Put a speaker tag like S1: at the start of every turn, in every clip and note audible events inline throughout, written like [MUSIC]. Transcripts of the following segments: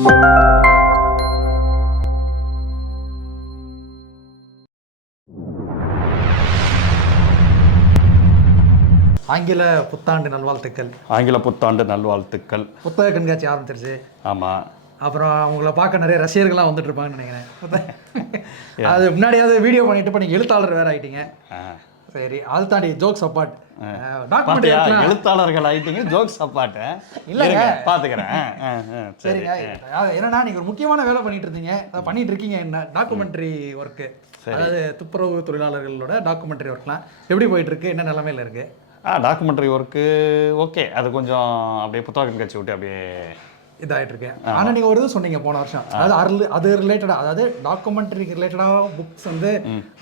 S1: ஆங்கில புத்தாண்டு நல்வாழ்த்துக்கள்.
S2: ஆங்கில புத்தாண்டு நல்வாழ்த்துக்கள்.
S1: புத்தக கண்காட்சி ஆரம்பிச்சிருச்சு.
S2: ஆமாம்
S1: அப்புறம் உங்களை பார்க்க நிறைய ரசிகர்கள்லாம் வந்துட்டு இருப்பாங்கன்னு நினைக்கிறேன். [LAUGHS] அது முன்னாடியாவது வீடியோ பண்ணிட்டு இப்போ நீங்கள் எழுத்தாளர் வேற ஆயிட்டீங்க. சரி அது தாண்டி ஜோக்ஸ் அப்பாட்
S2: எழுத்தாளர்கள் ஆயிட்டீங்க ஜோக்ஸ் அப்பாட்ட
S1: இல்லைங்க.
S2: பார்த்துக்கிறேன்
S1: சரிங்க என்னன்னா நீங்க ஒரு முக்கியமான வேலை பண்ணிட்டு இருந்தீங்க. அதை பண்ணிட்டு இருக்கீங்க என்ன? டாக்குமெண்ட்ரி ஒர்க்கு அதாவது துப்புரவு தொழிலாளர்களோட டாக்குமெண்ட்ரி ஒர்க்லாம் எப்படி போயிட்டு இருக்கு? என்ன நிலைமையில இருக்கு?
S2: ஆ டாக்குமெண்ட்ரி ஒர்க்கு ஓகே. அது கொஞ்சம் அப்படியே புத்தக கண்காட்சி விட்டு அப்படியே
S1: இதாயிட்டு இருக்கு ஆனா நீங்க ஒரு இது சொன்னீங்க போன வருஷம். அதாவது அருள் அது ரிலேட்டடா அதாவது டாக்குமெண்ட்ரி ரிலேட்டடா புக்ஸ் வந்து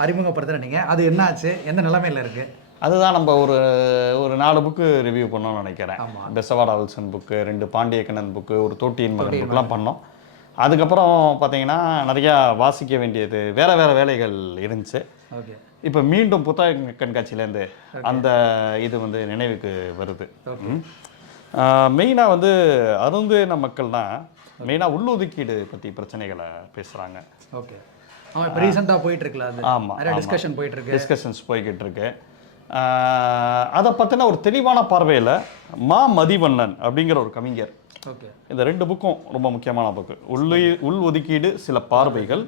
S1: அறிமுகப்படுத்துறீங்க அது என்னாச்சு? எந்த நிலைமையில இருக்கு?
S2: அதுதான் நம்ம ஒரு ஒரு நாலு புக்கு ரிவ்யூ பண்ணோம்னு நினைக்கிறேன். பெசவாட் அவல்சன் புக்கு ரெண்டு பாண்டியக்கண்ணன் புக்கு ஒரு தோட்டியின் மகன் புக்கெலாம் பண்ணோம். அதுக்கப்புறம் பார்த்தீங்கன்னா நிறையா வாசிக்க வேண்டியது வேற வேற வேலைகள் இருந்துச்சு.
S1: ஓகே.
S2: இப்போ மீண்டும் புத்தக கண்காட்சியிலேருந்து அந்த இது வந்து நினைவுக்கு வருது. மெயினாக வந்து அருந்தின மக்கள்னா மெயினாக உள்ளொதுக்கீடு பற்றி பிரச்சனைகளை பேசுகிறாங்க
S1: ஓகே. ஆமா இப்போ ரீசெண்டாக போயிட்டு இருக்குல்ல அது.
S2: ஆமா,
S1: நிறைய
S2: ஆமா.
S1: டிஸ்கஷன் போயிட்டு இருக்கு
S2: டிஸ்கஷன்ஸ் போய்கிட்டு இருக்கு அதை பற்றின ஒரு தெளிவான பார்வையில் மா மதிவண்ணன் அப்படிங்கிற ஒரு கவிஞர்.
S1: ஓகே.
S2: இந்த ரெண்டு புக்கும் ரொம்ப முக்கியமான புக்கு. உள்ளு உள் ஒதுக்கீடு சில பார்வைகள்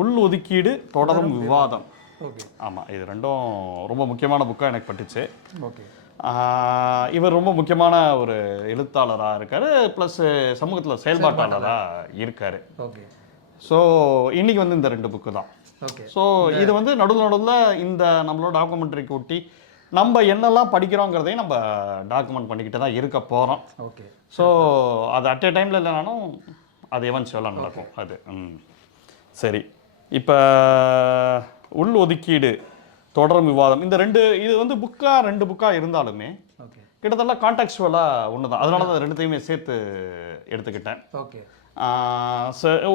S2: உள் ஒதுக்கீடு தொடரும் விவாதம்.
S1: ஓகே.
S2: ஆமாம் இது ரெண்டும் ரொம்ப முக்கியமான புக்காக எனக்கு பட்டுச்சு.
S1: ஓகே.
S2: இவர் ரொம்ப முக்கியமான ஒரு எழுத்தாளராக இருக்கார். ப்ளஸ் சமூகத்தில் செயல்பாட்டாளராக இருக்கார்.
S1: ஓகே.
S2: ஸோ இன்னைக்கு வந்து இந்த ரெண்டு புக்கு தான்.
S1: ஓகே.
S2: ஸோ இது வந்து நடுவில் நடுவில் இந்த நம்மளோட டாக்குமெண்ட்ரிக்கு ஒட்டி நம்ம என்னெல்லாம் படிக்கிறோங்கிறதையும் நம்ம டாக்குமெண்ட் பண்ணிக்கிட்டு தான் இருக்க போகிறோம்
S1: ஓகே.
S2: ஸோ அது அட் ஏ டைமில் இல்லைனாலும் அது எவன்ச்சுவலாக நடக்கும் அது. ம். சரி. இப்போ உள் ஒதுக்கீடு தொடரும் விவாதம். இந்த ரெண்டு இது வந்து புக்காக ரெண்டு புக்காக இருந்தாலுமே கிட்டத்தட்ட கான்டாக்சுவலாக ஒன்று தான் அதனால தான் ரெண்டுத்தையுமே சேர்த்து எடுத்துக்கிட்டேன்.
S1: ஓகே.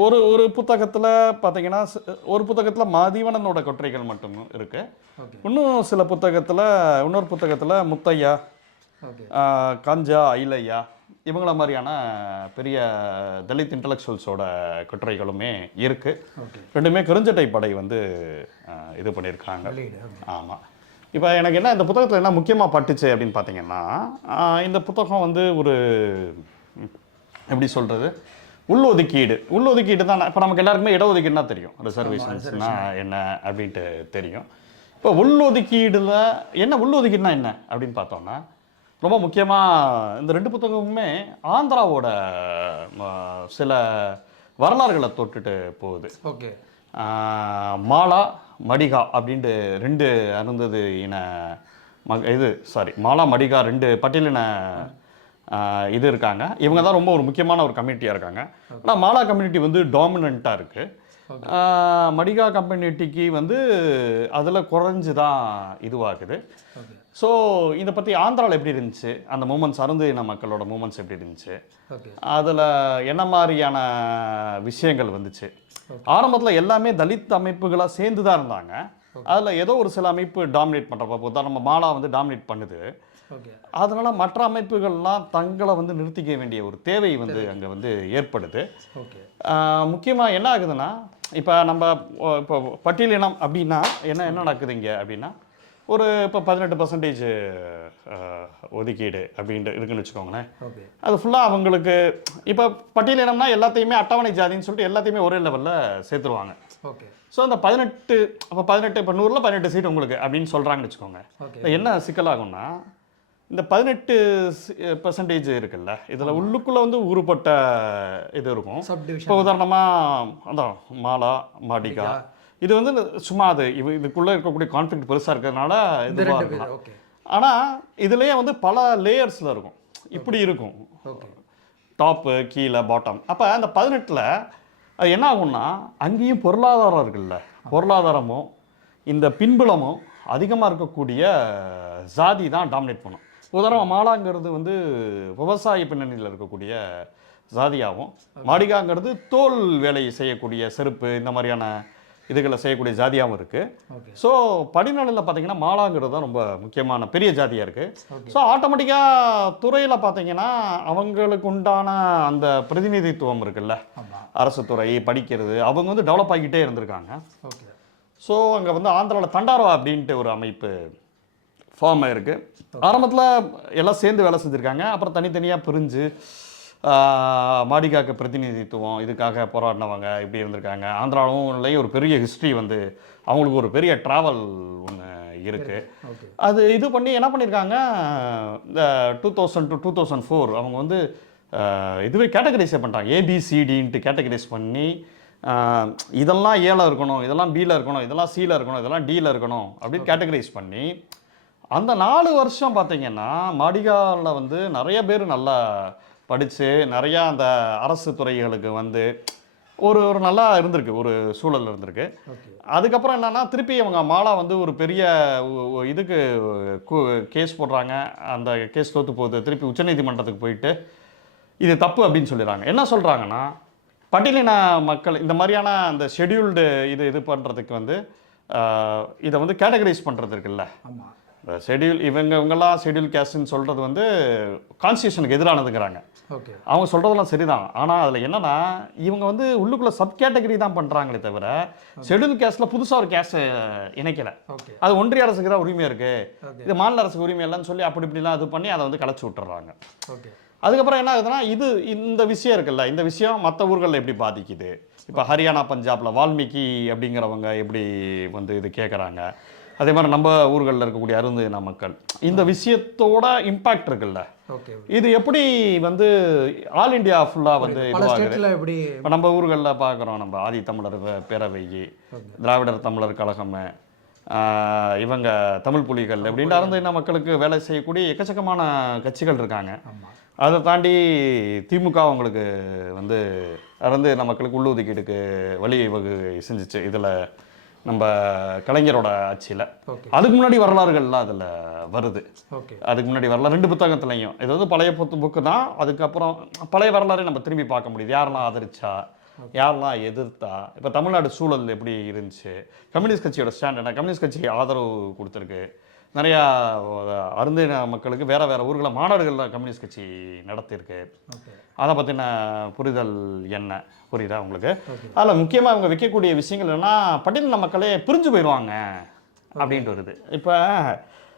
S2: ஒரு ஒரு புத்தகத்தில் பார்த்தீங்கன்னா ஒரு புத்தகத்தில் மதிவணனோட கொற்றைகள் மட்டும் இருக்கு. இன்னும் சில புத்தகத்தில் இன்னொரு புத்தகத்தில் முத்தையா கஞ்சா ஐலையா இவங்கள மாதிரியான பெரிய தலித் இன்டலெக்சுவல்ஸோட கட்டுரைகளுமே இருக்கு.
S1: ஓகே.
S2: ரெண்டுமே கருஞ்சட்டை படை வந்து இது பண்ணியிருக்காங்க. ஆமாம் இப்போ எனக்கு என்ன இந்த புத்தகத்தில் என்ன முக்கியமாக பட்டுச்சு அப்படின்னு பார்த்தீங்கன்னா இந்த புத்தகம் வந்து ஒரு எப்படி சொல்கிறது உள்ளொதுக்கீடு. உள்ளொதுக்கீடு தான் இப்போ நமக்கு எல்லாருக்குமே இடஒதுக்கீடுனா தெரியும். ரிசர்வேஷன்ஸ்னா என்ன அப்படின்ட்டு தெரியும். இப்போ உள்ளொதுக்கீடுல என்ன உள்ளொதுக்கீடுனா என்ன அப்படின்னு பார்த்தோம்னா ரொம்ப முக்கியமாக இந்த ரெண்டு புத்தகமுமே ஆந்திராவோட சில வரலாறுகளை தொட்டுட்டு போகுது.
S1: ஓகே.
S2: மாலா மடிகா அப்படின்ட்டு ரெண்டு அருந்தது இன மக இது சாரி மாலா மடிகா ரெண்டு பட்டியலின இது இருக்காங்க. இவங்க தான் ரொம்ப ஒரு முக்கியமான ஒரு கம்யூனிட்டியாக இருக்காங்க. ஆனால் மாலா கம்யூனிட்டி வந்து டாமினண்ட்டாக இருக்குது மடிகா கம்யூனிட்டிக்கு வந்து அதில் குறைஞ்சு தான் இதுவாகுது ஸோ இதை பற்றி ஆந்திராவில் எப்படி இருந்துச்சு? அந்த மூமெண்ட்ஸ் அருந்து இன மக்களோட மூமெண்ட்ஸ் எப்படி இருந்துச்சு? அதில் என்ன மாதிரியான விஷயங்கள் வந்துச்சு? ஆரம்பத்தில் எல்லாமே தலித் அமைப்புகளாக சேர்ந்து தான் இருந்தாங்க அதில் ஏதோ ஒரு சில அமைப்பு டாமினேட் பண்ணுறப்ப உதாரணமாக மாலா வந்து டாமினேட் பண்ணுது. அதனால மற்ற அமைப்புகள்லாம் தங்களை வந்து நிறுத்திக்க வேண்டிய ஒரு தேவை வந்து அங்கே வந்து ஏற்படுது. முக்கியமாக என்ன ஆகுதுன்னா இப்போ நம்ம இப்போ பட்டியலினம் அப்படின்னா என்ன என்ன நடக்குது இங்கே அப்படின்னா ஒரு இப்போ பதினெட்டு பர்சன்டேஜ் ஒதுக்கீடு அப்படின்ட்டு இருக்குன்னு வச்சுக்கோங்களேன். அது ஃபுல்லாக அவங்களுக்கு இப்போ பட்டியலினம்னா எல்லாத்தையுமே அட்டவணை ஜாதின்னு சொல்லிட்டு எல்லாத்தையுமே ஒரே லெவலில் சேர்த்துருவாங்க.
S1: ஓகே.
S2: ஸோ அந்த பதினெட்டு அப்போ பதினெட்டு இப்போ நூறில் பதினெட்டு சீட் உங்களுக்கு அப்படின்னு சொல்கிறாங்கன்னு வச்சுக்கோங்க. என்ன சிக்கலாகும்னா இந்த பதினெட்டு பெர்சன்டேஜ் இருக்குல்ல இதில் உள்ளுக்குள்ளே வந்து உருப்பட்ட இது இருக்கும். இப்போ உதாரணமாக அதான் மாலா மாடிகா இது வந்து சும்மா அது இவ இதுக்குள்ளே இருக்கக்கூடிய கான்ஃப்ளிக்ட் பெருசாக இருக்கிறதுனால இதுவாக இருக்கலாம் ஆனால் இதுலேயே வந்து பல லேயர்ஸில் இருக்கும். இப்படி இருக்கும். டாப்பு கீழே பாட்டம் அப்போ அந்த பதினெட்டில் அது என்ன ஆகும்னா அங்கேயும் பொருளாதாரம் இருக்குல்ல. பொருளாதாரமும் இந்த பின்புலமும் அதிகமாக இருக்கக்கூடிய ஜாதி தான் டாமினேட் பண்ணும். உதாரணம் மாலாங்கிறது வந்து விவசாய பின்னணியில் இருக்கக்கூடிய ஜாதியாகவும் மாடிகாங்கிறது தோல் வேலை செய்யக்கூடிய செருப்பு இந்த மாதிரியான இதுகளை செய்யக்கூடிய ஜாதியாகவும் இருக்குது ஸோ படிநிலையில் பார்த்தீங்கன்னா மாலாங்கிறது தான் ரொம்ப முக்கியமான பெரிய ஜாதியாக இருக்குது ஸோ ஆட்டோமேட்டிக்காக துறையில் பார்த்தீங்கன்னா அவங்களுக்கு உண்டான அந்த பிரதிநிதித்துவம் இருக்குல்ல. அரசு துறை படிக்கிறது அவங்க வந்து டெவலப் ஆகிக்கிட்டே இருந்திருக்காங்க. ஸோ அங்கே வந்து ஆந்திராவில் தண்டாரா அப்படின்ட்டு ஒரு அமைப்பு ஃபார்ம் ஆயிருக்கு. ஆரம்பத்தில் எல்லாம் சேர்ந்து வேலை செஞ்சுருக்காங்க. அப்புறம் தனித்தனியாக பிரிஞ்சு மாடிகாக்க பிரதிநிதித்துவம் இதுக்காக போராடினவங்க இப்படி இருந்திருக்காங்க. ஆந்திராவிலையும் ஒரு பெரிய ஹிஸ்ட்ரி வந்து அவங்களுக்கு ஒரு பெரிய ட்ராவல் ஒன்று இருக்குது அது இது பண்ணி என்ன பண்ணியிருக்காங்க இந்த two thousand to two thousand four அவங்க வந்து இதுவே கேட்டகரைஸே பண்ணுறாங்க ஏபிசிடின்ட்டு கேட்டகரைஸ் பண்ணி இதெல்லாம் ஏல இருக்கணும் இதெல்லாம் பியில் இருக்கணும் இதெல்லாம் சியில் இருக்கணும் இதெல்லாம் டியில் இருக்கணும் அப்படின்னு கேட்டகரைஸ் பண்ணி அந்த நாலு வருஷம் பார்த்தீங்கன்னா மாடிகாவில் வந்து நிறைய பேர் நல்லா படித்து நிறையா அந்த அரசு துறைகளுக்கு வந்து ஒரு ஒரு நல்லா இருந்திருக்கு ஒரு சூழல் இருந்திருக்கு. அதுக்கப்புறம் என்னன்னா திருப்பி அவங்க மாலா வந்து ஒரு பெரிய இதுக்கு கேஸ் போடுறாங்க. அந்த கேஸ் தோத்து போகுது. திருப்பி உச்சநீதிமன்றத்துக்கு போயிட்டு இது தப்பு அப்படின்னு சொல்லிடுறாங்க. என்ன சொல்கிறாங்கன்னா பட்டியலின மக்கள் இந்த மாதிரியான அந்த ஷெட்யூல்டு இது இது பண்ணுறதுக்கு வந்து இதை வந்து கேட்டகரைஸ் பண்ணுறது இருக்குல்ல.
S1: ஆமாம்
S2: ஷெட்யூல் இவங்க இவங்கெல்லாம் ஷெட்யூல் கேஸ்ட்னு சொல்கிறது வந்து கான்ஸ்டியூஷனுக்கு எதிரானதுங்கிறாங்க.
S1: ஓகே.
S2: அவங்க சொல்கிறதெல்லாம் சரிதான். ஆனால் அதில் என்னன்னா இவங்க வந்து உள்ளுக்குள்ளே சப் கேட்டகரி தான் பண்ணுறாங்களே தவிர ஷெட்யூல் கேஸில் புதுசாக ஒரு கேஸை இணைக்கலை. அது ஒன்றிய அரசுக்கு தான் உரிமை இருக்குது இது மாநில அரசுக்கு உரிமை இல்லைன்னு சொல்லி அப்படி இப்படிலாம் இது பண்ணி அதை வந்து கலைச்சி விட்டுறாங்க.
S1: ஓகே.
S2: அதுக்கப்புறம் என்ன ஆகுதுன்னா இது இந்த விஷயம் இருக்குல்ல இந்த விஷயம் மற்ற ஊர்களில் எப்படி பாதிக்குது? இப்போ ஹரியானா பஞ்சாப்ல வால்மீகி அப்படிங்கிறவங்க எப்படி வந்து இது கேட்குறாங்க அதே மாதிரி நம்ம ஊர்களில் இருக்கக்கூடிய அருந்தின மக்கள் இந்த விஷயத்தோட இம்பாக்ட் இருக்குல்ல? இது எப்படி வந்து ஆல் இந்தியா ஃபுல்லாக வந்து இதுவாகுது? இப்போ நம்ம ஊர்களில் பார்க்குறோம் நம்ம ஆதி தமிழர் பேரவை திராவிடர் தமிழர் கழகம் இவங்க தமிழ் புலிகள் அப்படின்ட்டு அருந்தின மக்களுக்கு வேலை செய்யக்கூடிய எக்கச்சக்கமான கட்சிகள் இருக்காங்க. அதை தாண்டி திமுக அவங்களுக்கு வந்து அருந்தின மக்களுக்கு உள்ளொதுக்கீடுக்கு வழி வகை செஞ்சுச்சு. இதில் நம்ம கலைஞரோட ஆட்சியில். அதுக்கு முன்னாடி வரலாறுகள்லாம் அதில் வருது.
S1: ஓகே.
S2: அதுக்கு முன்னாடி வரலாறு ரெண்டு புத்தகத்துலையும். இது வந்து பழைய புத்து புக்கு தான். அதுக்கப்புறம் பழைய வரலாறை நம்ம திரும்பி பார்க்க முடியுது. யாரெல்லாம் ஆதரிச்சா யாரெல்லாம் எதிர்த்தா இப்போ தமிழ்நாடு சூழல் எப்படி இருந்துச்சு? கம்யூனிஸ்ட் கட்சியோட ஸ்டாண்ட் என்ன? கம்யூனிஸ்ட் கட்சி ஆதரவு கொடுத்துருக்கு. நிறையா அருந்தின மக்களுக்கு வேற வேற ஊர்களில் மாநாடுகளில் கம்யூனிஸ்ட் கட்சி நடத்தியிருக்கு. அதை பற்றின புரிதல் என்ன? புரியுதா உங்களுக்கு? அதில் முக்கியமாக இவங்க விற்கக்கூடிய விஷயங்கள் என்னன்னா பட்டியலின மக்களே பிரிஞ்சு போயிடுவாங்க அப்படின்ட்டு வருது. இப்போ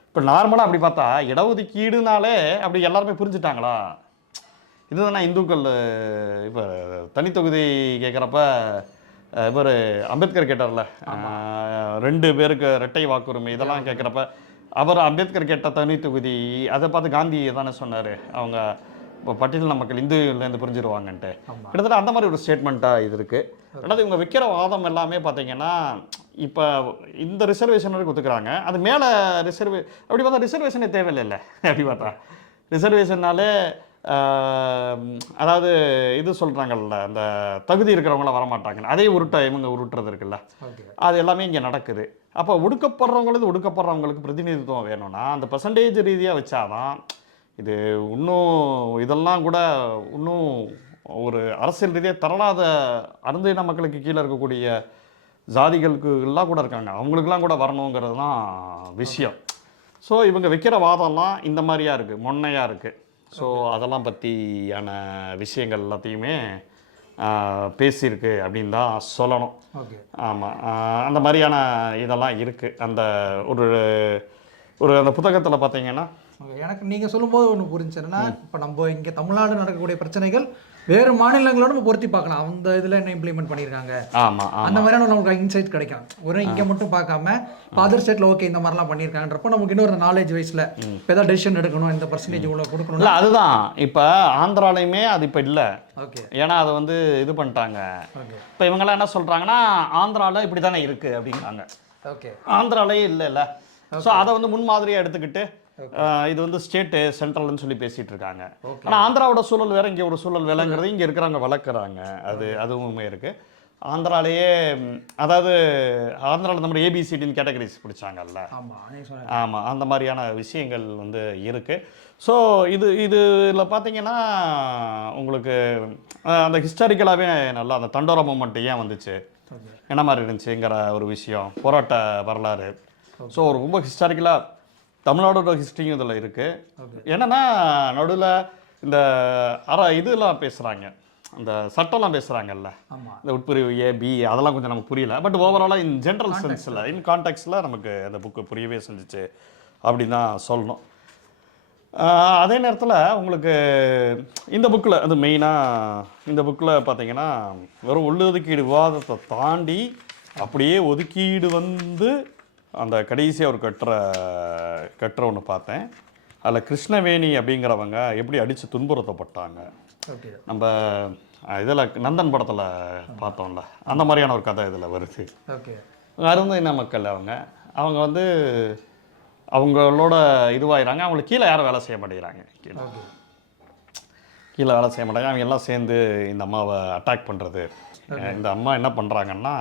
S2: இப்போ நார்மலாக அப்படி பார்த்தா இடஒதுக்கீடுனாலே அப்படி எல்லாருமே புரிஞ்சுட்டாங்களா? இதுதானே இந்துக்கள் இப்போ தனித்தொகுதி கேட்குறப்ப இவர் அம்பேத்கர் கேட்டார்ல ரெண்டு பேருக்கு இரட்டை வாக்குரிமை இதெல்லாம் கேட்குறப்ப அவர் அம்பேத்கர் கேட்ட தனி தொகுதி அதை பார்த்து காந்தி தானே சொன்னார். அவங்க இப்போ பட்டியலின மக்கள் இந்துலேருந்து புரிஞ்சிருவாங்கன்ட்டு. கிட்டத்தட்ட அந்த மாதிரி ஒரு ஸ்டேட்மெண்ட்டாக இது இருக்குது ரெண்டாவது இவங்க வைக்கிற வாதம் எல்லாமே பார்த்தீங்கன்னா இப்போ இந்த ரிசர்வேஷன் வரைக்கும் ஒத்துக்கிறாங்க. அது மேலே ரிசர்வே அப்படி பார்த்தா ரிசர்வேஷனே தேவையில்லை அப்படி பார்த்தா. ரிசர்வேஷன்னாலே அதாவது இது சொல்கிறாங்கல்ல அந்த தகுதி இருக்கிறவங்களாம் வரமாட்டாங்க. அதே உருட்டை இவங்க உருட்டுறது இருக்குல்ல. அது எல்லாமே இங்கே நடக்குது. அப்போ ஒடுக்கப்படுறவங்களுக்கு ஒடுக்கப்படுறவங்களுக்கு பிரதிநிதித்துவம் வேணும்னா அந்த பர்சன்டேஜ் ரீதியாக வச்சாதான் இது இன்னும் இதெல்லாம் கூட இன்னும் ஒரு அரசியல் ரீதியாக தரலாத அருந்தின மக்களுக்கு கீழே இருக்கக்கூடிய ஜாதிகளுக்கு எல்லாம் கூட இருக்காங்க. அவங்களுக்கெல்லாம் கூட வரணுங்கிறது தான் விஷயம் ஸோ இவங்க வைக்கிற வாதம்லாம் இந்த மாதிரியா இருக்குது மொன்னையாக இருக்குது ஸோ அதெல்லாம் பற்றியான விஷயங்கள் எல்லாத்தையுமே பேசியிருக்கு அப்படின்னு தான் சொல்லணும்.
S1: ஓகே.
S2: ஆமாம் அந்த மாதிரியான இதெல்லாம் இருக்குது அந்த ஒரு ஒரு அந்த புத்தகத்தில் பார்த்தீங்கன்னா
S1: எனக்கு நீங்கள் சொல்லும்போது ஒன்று புரிஞ்சு என்னன்னா இப்போ நம்ம இங்கே தமிழ்நாடு நடக்கக்கூடிய பிரச்சனைகள் வேறு மாநிலங்களோட நம்ம பொருத்தி பார்க்கலாம். அந்த இதில் என்ன இம்ப்ளிமெண்ட் பண்ணியிருக்காங்க? அந்த மாதிரியான நமக்கு இன்சைட் கிடைக்கும். ஒரு இங்கே மட்டும் பார்க்காம அதர் ஸ்டேட்டில் ஓகே இந்த மாதிரிலாம் பண்ணியிருக்காங்கன்றப்போ நமக்கு இன்னொரு நாலேஜ் வைஸில் இப்போ ஏதாவது டெசிஷன் எடுக்கணும் இந்த பர்சன்டேஜ் இவ்வளோ கொடுக்கணும்
S2: இல்லை அதுதான். இப்போ ஆந்திராலையுமே அது இப்போ இல்லை.
S1: ஓகே
S2: ஏன்னா அதை வந்து இது பண்ணிட்டாங்க. இப்போ இவங்கெல்லாம் என்ன சொல்கிறாங்கன்னா ஆந்திராவில் இப்படி தானே இருக்குது அப்படிங்கிறாங்க.
S1: ஓகே
S2: ஆந்திராலேயே இல்லைல்ல. ஸோ அதை வந்து முன்மாதிரியாக எடுத்துக்கிட்டு இது வந்து ஸ்டேட்டு சென்ட்ரல்னு சொல்லி பேசிட்டு இருக்காங்க ஆனால் ஆந்திராவோட சூழல் வேற இங்கே ஒரு சூழல் வேலைங்கிறது இங்கே இருக்கிறவங்க வளர்க்குறாங்க. அது அதுவுமே இருக்கு. ஆந்திராலேயே அதாவது ஆந்திராவில் நம்ம ஏபிசிடின்னு கேட்டகரிஸ் பிடிச்சாங்கல்ல. ஆமாம் அந்த மாதிரியான விஷயங்கள் வந்து இருக்குது ஸோ இது இதில் பார்த்தீங்கன்னா உங்களுக்கு அந்த ஹிஸ்டாரிக்கலாகவே நல்லா அந்த தண்டோரா மூமெண்ட் ஏன் வந்துச்சு? என்ன மாதிரி இருந்துச்சுங்கிற ஒரு விஷயம் போராட்ட வரலாறு. ஸோ ரொம்ப ஹிஸ்டாரிக்கலாக தமிழ்நாடோட ஹிஸ்ட்ரியும் இதில் இருக்குது என்னன்னா நடுவில் இந்த அற இதெல்லாம் பேசுகிறாங்க அந்த சட்டம்லாம் பேசுகிறாங்கல்ல இந்த உட்பிரிவு ஏ பி அதெல்லாம் கொஞ்சம் நமக்கு புரியல. பட் ஓவராலாக இன் ஜென்ரல் சென்ஸில் இன் கான்டெக்ட்ஸில் நமக்கு அந்த புக்கு புரியவே செஞ்சுச்சு அப்படின்னு தான் சொல்லணும். அதே நேரத்தில் உங்களுக்கு இந்த புக்கில் அது மெயினாக இந்த புக்கில் பார்த்தீங்கன்னா வெறும் உள்ளொதுக்கீடு விவாதத்தை தாண்டி அப்படியே ஒதுக்கீடு வந்து அந்த கடைசியாக ஒரு கட்டுற கட்டுற ஒன்று பார்த்தேன். அதில் கிருஷ்ணவேணி அப்படிங்கிறவங்க எப்படி அடித்து துன்புறுத்தப்பட்டாங்க. நம்ம இதில் நந்தன் படத்தில் பார்த்தோம்ல. அந்த மாதிரியான ஒரு கதை இதில் வருது.
S1: ஓகே.
S2: அருந்த இன மக்கள் அவங்க. அவங்க வந்து அவங்களோட இதுவாகிறாங்க அவங்களுக்கு கீழே யாரும் வேலை செய்ய மாட்டேங்கிறாங்க. கீழே. கீழே வேலை செய்ய மாட்டாங்க அவங்க எல்லாம் சேர்ந்து இந்த அம்மாவை அட்டாக் பண்ணுறது இந்த அம்மா என்ன பண்ணுறாங்கன்னா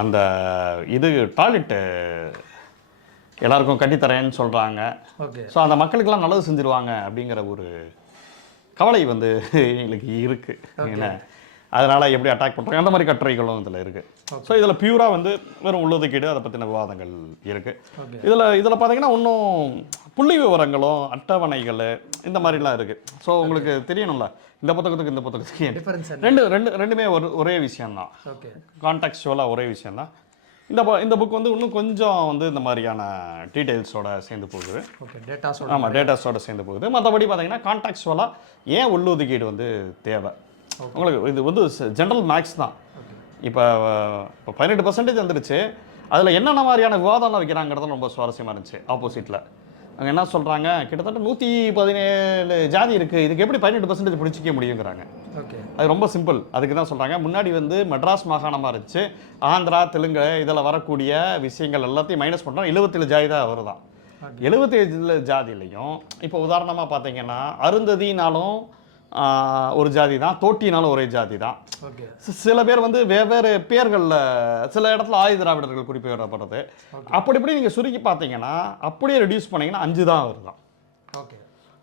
S2: அந்த இது டாய்லெட்டு எல்லாருக்கும் கட்டித்தரேன்னு சொல்கிறாங்க
S1: ஓகே.
S2: ஸோ அந்த மக்களுக்கெல்லாம் நல்லது செஞ்சுருவாங்க அப்படிங்கிற ஒரு கவலை வந்து [LAUGHS] எங்களுக்கு இருக்கு. என்ன அதனால எப்படி அட்டாக் பண்ணுறாங்க அந்த மாதிரி கட்டுரைகளும் இதில் இருக்கு. ஸோ இதில் பியூராக வந்து வெறும் உள்ளொதுக்கீடு அதை பற்றின விவாதங்கள் இருக்கு.
S1: ஓகே.
S2: இதில் இதில் பார்த்தீங்கன்னா இன்னும் புள்ளி விவரங்களும் அட்டவணைகள் இந்த மாதிரிலாம் இருக்கு. ஸோ உங்களுக்கு தெரியணும்ல? இந்த புத்தகத்துக்கு இந்த புத்தகத்துக்கு ரெண்டு ரெண்டு ரெண்டுமே ஒரு ஒரே விஷயம்தான்.
S1: ஓகே
S2: கான்டாக்சுவலாக ஒரே விஷயம்தான். இந்த இந்த புக் வந்து இன்னும் கொஞ்சம் வந்து இந்த மாதிரியான டீட்டெயில்ஸோட சேர்ந்து போகுது.
S1: ஓகே டேட்டாஸோட
S2: ஆமாம் டேட்டாஸோட சேர்ந்து போகுது. மற்றபடி பார்த்தீங்கன்னா கான்டாக்சுவலாக ஏன் உள்ளொதுக்கீடு வந்து தேவை? உங்களுக்கு இது வந்து ஜென்ரல் மேக்ஸ் தான். இப்போ இப்போ பதினெட்டு பர்சன்டேஜ் வந்துருச்சு அதில் என்னென்ன மாதிரியான விவாதம்லாம் வைக்கிறாங்கிறது ரொம்ப சுவாரஸ்யமாக இருந்துச்சு ஆப்போசிட்டில் அங்கே என்ன சொல்கிறாங்க கிட்டத்தட்ட நூற்றி பதினேழு ஜாதி இருக்குது இதுக்கு எப்படி பதினெட்டு பர்சன்டேஜ் பிடிச்சிக்க முடியுங்கிறாங்க.
S1: ஓகே.
S2: அது ரொம்ப சிம்பிள் அதுக்கு தான் சொல்கிறாங்க முன்னாடி வந்து மெட்ராஸ் மாகாணமாக இருந்துச்சு. ஆந்திரா தெலுங்கு இதில் வரக்கூடிய விஷயங்கள் எல்லாத்தையும் மைனஸ் பண்ணுறோம் எழுபத்தேழு ஜாதி தான் வருதான் எழுபத்தேழு ஜாதியிலையும் இப்போ உதாரணமாக பார்த்தீங்கன்னா அருந்ததினாலும் ஒரு ஜாதி தான். தோட்டினாலும் ஒரே ஜாதி தான். சில பேர் வந்து வெவ்வேறு பேர்களில் சில இடத்துல ஆயுத திராவிடர்கள் குறிப்பிடப்படுறது அப்படி இப்படி நீங்கள் சுருக்கி பார்த்தீங்கன்னா அப்படியே ரெடியூஸ் பண்ணீங்கன்னா அஞ்சு தான் வருதான்
S1: ஓகே.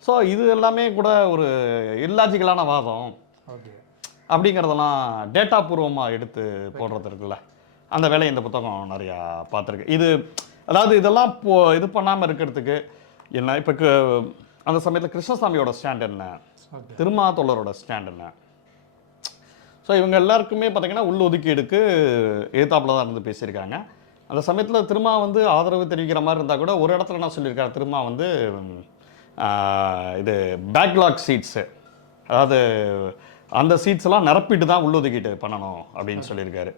S2: ஸோ இது எல்லாமே கூட ஒரு இல்லாஜிக்கலான வாதம்.
S1: ஓகே.
S2: அப்படிங்கிறதெல்லாம் டேட்டா பூர்வமாக எடுத்து போடுறது இருக்குல்ல. அந்த வேலையை இந்த புத்தகம் நிறையா பார்த்துருக்கு. இது அதாவது இதெல்லாம் போ இது பண்ணாமல் இருக்கிறதுக்கு என்ன இப்போ அந்த சமயத்தில் கிருஷ்ணசாமியோட ஸ்டாண்ட் என்ன? திருமாத்தொள்ளரோட ஸ்டாண்ட் என்ன? ஸோ இவங்க எல்லாருக்குமே பார்த்தீங்கன்னா உள்ளொதுக்கீடுக்கு எதிர்த்தாப்புல தான் இருந்து பேசியிருக்காங்க. அந்த சமயத்தில் திருமா வந்து ஆதரவு தெரிவிக்கிற மாதிரி இருந்தால் கூட ஒரு இடத்துல என்ன சொல்லியிருக்காரு? திருமா வந்து இது பேக்லாக் சீட்ஸு அதாவது அந்த சீட்ஸ் எல்லாம் நிரப்பிட்டு தான் உள்ளொதுக்கீடு பண்ணணும் அப்படின்னு சொல்லியிருக்காரு.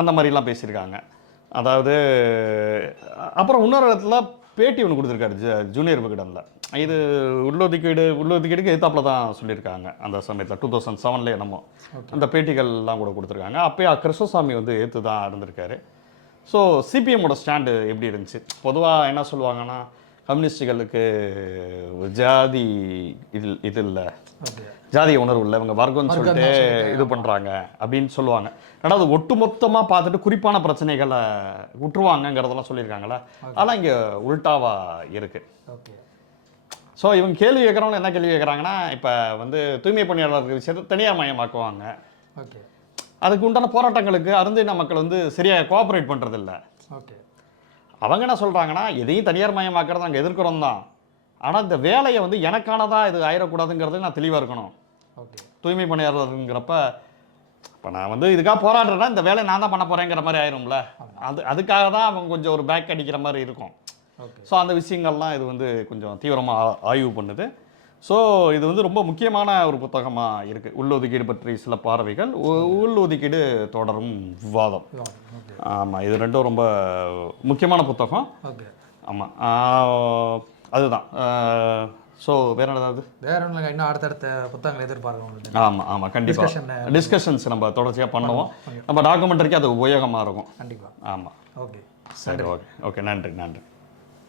S2: அந்த மாதிரிலாம் பேசியிருக்காங்க. அதாவது அப்புறம் இன்னொரு இடத்துல பேட்டி ஒன்று கொடுத்துருக்காரு ஜ ஜூனியர் விகடனில். இது உள்ளொதுக்கீடு உள்ளொதுக்கீடுக்கு எதிர்த்தாப்புல தான் சொல்லியிருக்காங்க. அந்த சமயத்தில் டூ தௌசண்ட் செவனில் என்னமோ. அந்த பேட்டிகள்லாம் கூட கொடுத்துருக்காங்க. அப்போயே கிருஷ்ணசாமி வந்து ஏற்று தான் இருந்திருக்காரு ஸோ சிபிஎம்மோட ஸ்டாண்டு எப்படி இருந்துச்சு? பொதுவாக என்ன சொல்லுவாங்கன்னா கம்யூனிஸ்டுகளுக்கு ஜாதி இது இது இல்லை ஜாதிய உணர்வு இல்லை. இவங்க வர்க்கம்னு சொல்லிட்டு இது பண்ணுறாங்க அப்படின்னு சொல்லுவாங்க. ரெண்டாவது ஒட்டுமொத்தமாக பார்த்துட்டு குறிப்பான பிரச்சனைகளை விட்டுருவாங்கங்கிறதெல்லாம் சொல்லியிருக்காங்களே அதெல்லாம் இங்கே உல்டாவா இருக்கு.
S1: ஓகே.
S2: ஸோ இவங்க கேள்வி கேட்குறவங்க என்ன கேள்வி கேட்குறாங்கன்னா இப்போ வந்து தூய்மை பணியாளர்கள் விஷயத்தை தனியார் மயமாக்குவாங்க.
S1: ஓகே.
S2: அதுக்கு உண்டான போராட்டங்களுக்கு அருந்தின மக்கள் வந்து சரியாக கோஆப்ரேட் பண்ணுறதில்ல
S1: ஓகே. அவங்க
S2: என்ன சொல்கிறாங்கன்னா எதையும் தனியார் மயமாக்குறத நாங்கள் எதிர்க்கிறோம் தான் ஆனால் இந்த வேலையை வந்து எனக்கானதா இது ஆயிடக்கூடாதுங்கிறது நான் தெளிவாக இருக்கணும்.
S1: ஓகே.
S2: தூய்மை பணியாளருங்கிறப்ப இப்போ நான் வந்து இதுக்காக போராடுறேன்னா இந்த வேலையை நான் தான் பண்ண போகிறேங்கிற மாதிரி ஆயிரும்ல. அது அதுக்காக தான் அவங்க கொஞ்சம் ஒரு பேக் அடிக்கிற மாதிரி இருக்கும். ஸோ அந்த விஷயங்கள்லாம் இது வந்து கொஞ்சம் தீவிரமாக ஆய்வு பண்ணுது. ஸோ இது வந்து ரொம்ப முக்கியமான ஒரு புத்தகமாக இருக்குது உள்ளொதுக்கீடு பற்றி சில பார்வைகள். உ- உள்ளொதுக்கீடு தொடரும் விவாதம். ஆமாம் இது ரெண்டும் ரொம்ப முக்கியமான புத்தகம். ஆமாம் அதுதான். ஸோ வேற ஏதாவது?
S1: வேற ஒன்றும் இன்னும் அடுத்தடுத்த புத்தகங்கள் எதிர்பார்க்க உங்களுக்கு.
S2: ஆமாம் ஆமாம் கண்டிப்பாக டிஸ்கஷன்ஸ் நம்ம தொடர்ச்சியாக பண்ணுவோம். நம்ம டாக்குமெண்ட்ரிக்கு அது உபயோகமாக இருக்கும்.
S1: கண்டிப்பாக
S2: ஆமாம்
S1: ஓகே.
S2: சரி ஓகே. ஓகே நன்றி நன்றி.